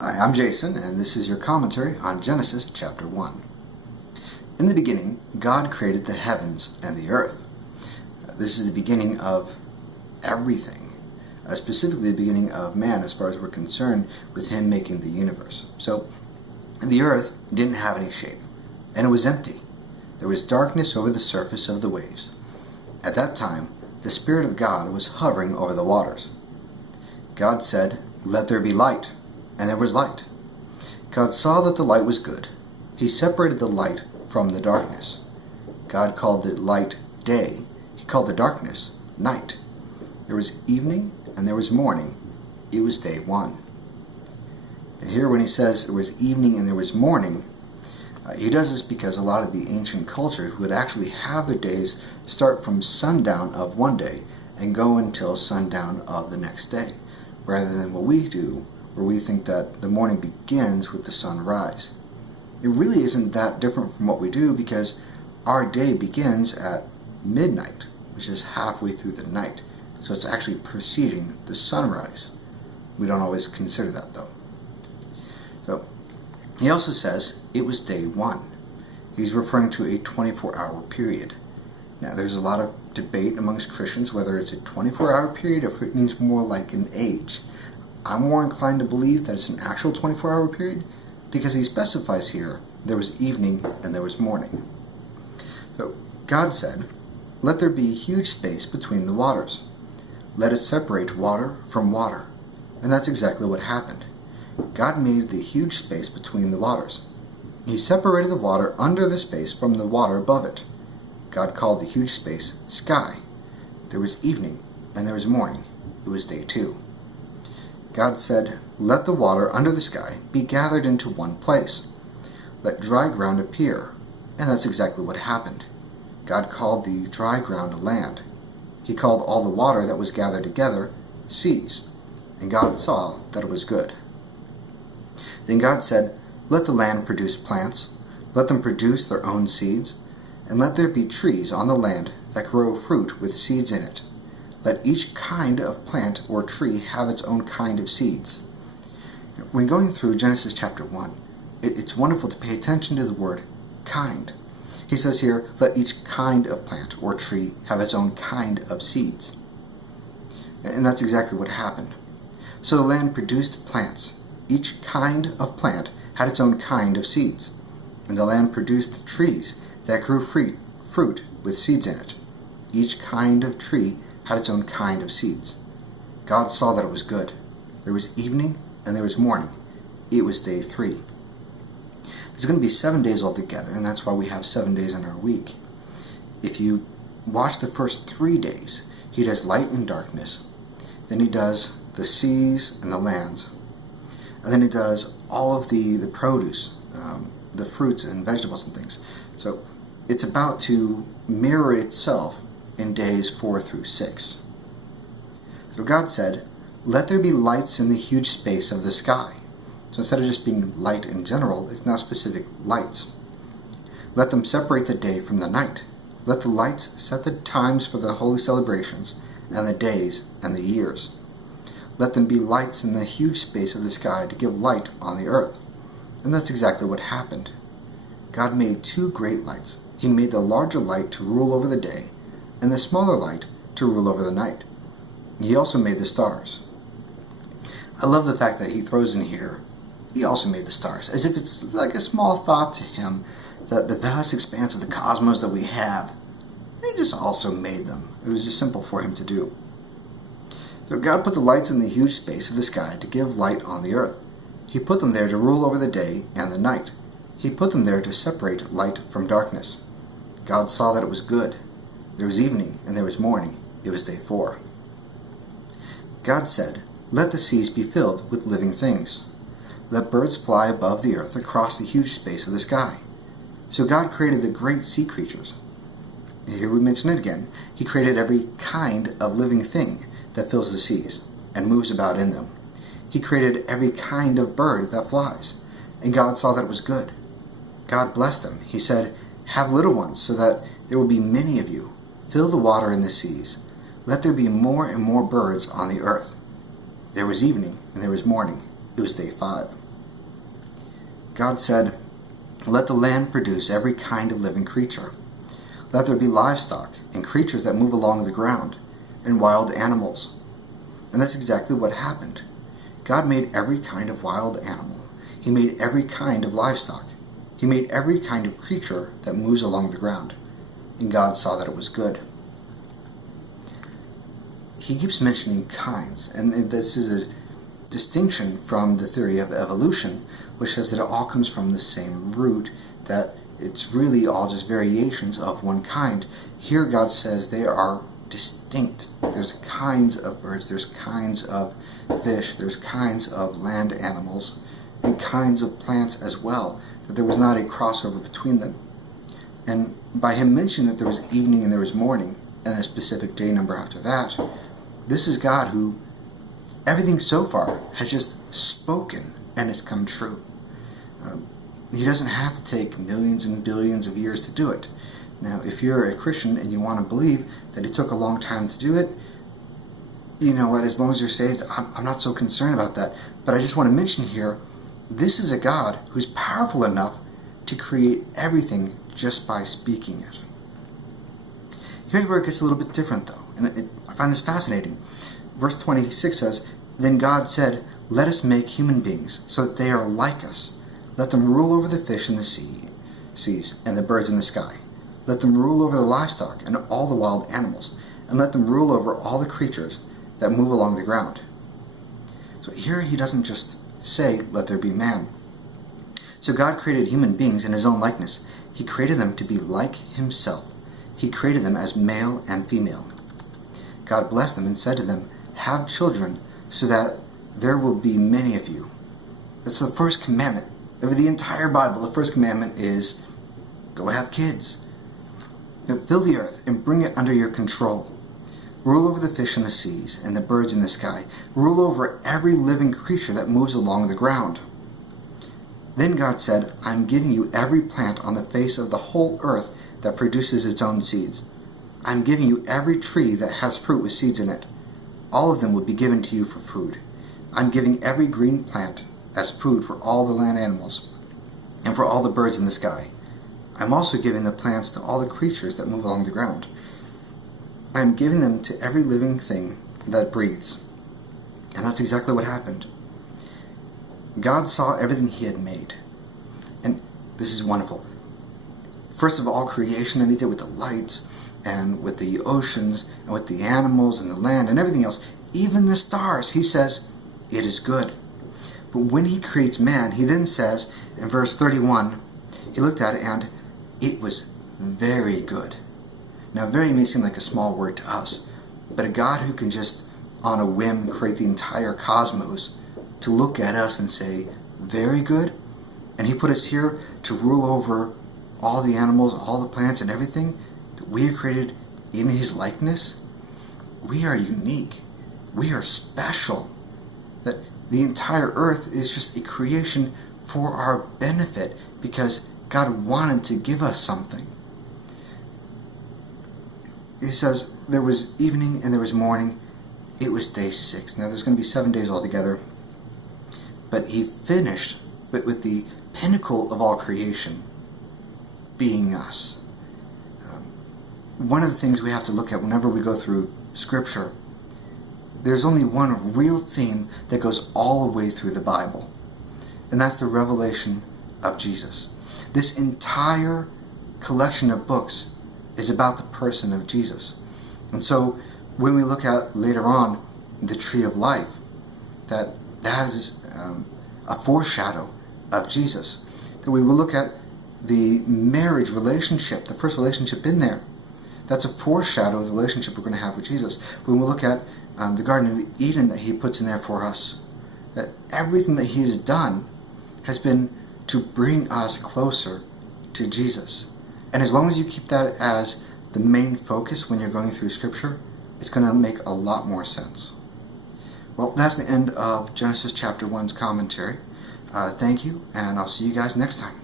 Hi, I'm Jason, and this is your commentary on Genesis chapter 1. In the beginning, God created the heavens and the earth. This is the beginning of everything, specifically the beginning of man as far as we're concerned with him making the universe. So, the earth didn't have any shape, and it was empty. There was darkness over the surface of the waves. At that time, the Spirit of God was hovering over the waters. God said, "Let there be light." And there was light. God saw that the light was good. He separated the light from the darkness. God called the light day. He called the darkness night. There was evening and there was morning. It was day one. And here when he says there was evening and there was morning, he does this because a lot of the ancient culture would actually have their days start from sundown of one day and go until sundown of the next day, rather than what we do, where we think that the morning begins with the sunrise. It really isn't that different from what we do, because our day begins at midnight, which is halfway through the night. So it's actually preceding the sunrise. We don't always consider that though. So he also says it was day one. He's referring to a 24-hour period. Now there's a lot of debate amongst Christians whether it's a 24-hour period or if it means more like an age. I'm more inclined to believe that it's an actual 24-hour period, because he specifies here there was evening and there was morning. So God said, "Let there be a huge space between the waters. Let it separate water from water." And that's exactly what happened. God made the huge space between the waters. He separated the water under the space from the water above it. God called the huge space sky. There was evening and there was morning. It was day two. God said, "Let the water under the sky be gathered into one place. Let dry ground appear." And that's exactly what happened. God called the dry ground land. He called all the water that was gathered together seas. And God saw that it was good. Then God said, "Let the land produce plants. Let them produce their own seeds. And let there be trees on the land that grow fruit with seeds in it. Let each kind of plant or tree have its own kind of seeds." When going through Genesis chapter 1, it's wonderful to pay attention to the word kind. He says here, let each kind of plant or tree have its own kind of seeds. And that's exactly what happened. So the land produced plants. Each kind of plant had its own kind of seeds. And the land produced trees that grew fruit with seeds in it. Each kind of tree had its own kind of seeds. God saw that it was good. There was evening and there was morning. It was day 3. There's going to be 7 days altogether, and that's why we have 7 days in our week. If you watch the first 3 days, he does light and darkness. Then he does the seas and the lands. And then he does all of the produce, the fruits and vegetables and things. So it's about to mirror itself in days 4 through 6. So God said, "Let there be lights in the huge space of the sky." So instead of just being light in general, it's now specific lights. "Let them separate the day from the night. Let the lights set the times for the holy celebrations, and the days and the years. Let them be lights in the huge space of the sky to give light on the earth." And that's exactly what happened. God made 2 great lights. He made the larger light to rule over the day, and the smaller light to rule over the night. He also made the stars. I love the fact that he throws in here, he also made the stars, as if it's like a small thought to him that the vast expanse of the cosmos that we have, he just also made them. It was just simple for him to do. So God put the lights in the huge space of the sky to give light on the earth. He put them there to rule over the day and the night. He put them there to separate light from darkness. God saw that it was good. There was evening and there was morning. It was day 4. God said, "Let the seas be filled with living things. Let birds fly above the earth across the huge space of the sky." So God created the great sea creatures. Here we mention it again. He created every kind of living thing that fills the seas and moves about in them. He created every kind of bird that flies. And God saw that it was good. God blessed them. He said, "Have little ones so that there will be many of you. Fill the water in the seas. Let there be more and more birds on the earth." There was evening and there was morning. It was day 5. God said, "Let the land produce every kind of living creature. Let there be livestock and creatures that move along the ground, and wild animals." And that's exactly what happened. God made every kind of wild animal. He made every kind of livestock. He made every kind of creature that moves along the ground. And God saw that it was good. He keeps mentioning kinds, and this is a distinction from the theory of evolution, which says that it all comes from the same root, that it's really all just variations of one kind. Here God says they are distinct. There's kinds of birds, there's kinds of fish, there's kinds of land animals, and kinds of plants as well, that there was not a crossover between them. And by him mentioning that there was evening and there was morning, and a specific day number after that, this is God who, everything so far, has just spoken and it's come true. He doesn't have to take millions and billions of years to do it. Now, if you're a Christian and you want to believe that it took a long time to do it, you know what, as long as you're saved, I'm not so concerned about that. But I just want to mention here, this is a God who's powerful enough to create everything just by speaking it. Here's where it gets a little bit different, though, and I find this fascinating. Verse 26 says, "Then God said, 'Let us make human beings, so that they are like us. Let them rule over the fish in the seas and the birds in the sky. Let them rule over the livestock and all the wild animals, and let them rule over all the creatures that move along the ground.'" So here he doesn't just say, "Let there be man." So God created human beings in his own likeness. He created them to be like himself. He created them as male and female. God blessed them and said to them, "Have children, so that there will be many of you." That's the first commandment. Over the entire Bible, the first commandment is, go have kids. Now, fill the earth and bring it under your control. Rule over the fish in the seas and the birds in the sky. Rule over every living creature that moves along the ground. Then God said, "I'm giving you every plant on the face of the whole earth that produces its own seeds. I'm giving you every tree that has fruit with seeds in it. All of them will be given to you for food. I'm giving every green plant as food for all the land animals and for all the birds in the sky. I'm also giving the plants to all the creatures that move along the ground. I'm giving them to every living thing that breathes." And that's exactly what happened. God saw everything he had made. And this is wonderful. First of all, creation that he did with the lights and with the oceans and with the animals and the land and everything else, even the stars, he says, "It is good." But when he creates man, he then says in verse 31, he looked at it and it was very good. Now, very may seem like a small word to us, but a God who can just on a whim create the entire cosmos, to look at us and say, very good, and he put us here to rule over all the animals, all the plants and everything that we are created in his likeness. We are unique. We are special. That the entire earth is just a creation for our benefit because God wanted to give us something. He says there was evening and there was morning. It was day 6. Now there's going to be 7 days altogether. But he finished with the pinnacle of all creation being us. One of the things we have to look at whenever we go through Scripture, there's only one real theme that goes all the way through the Bible, and that's the revelation of Jesus. This entire collection of books is about the person of Jesus. And so when we look at later on the tree of life, that is a foreshadow of Jesus. That we will look at the marriage relationship, the first relationship in there. That's a foreshadow of the relationship we're going to have with Jesus. When we look at the Garden of Eden that he puts in there for us, that everything that he has done has been to bring us closer to Jesus. And as long as you keep that as the main focus when you're going through Scripture, it's going to make a lot more sense. Well, that's the end of Genesis chapter 1's commentary. Thank you, and I'll see you guys next time.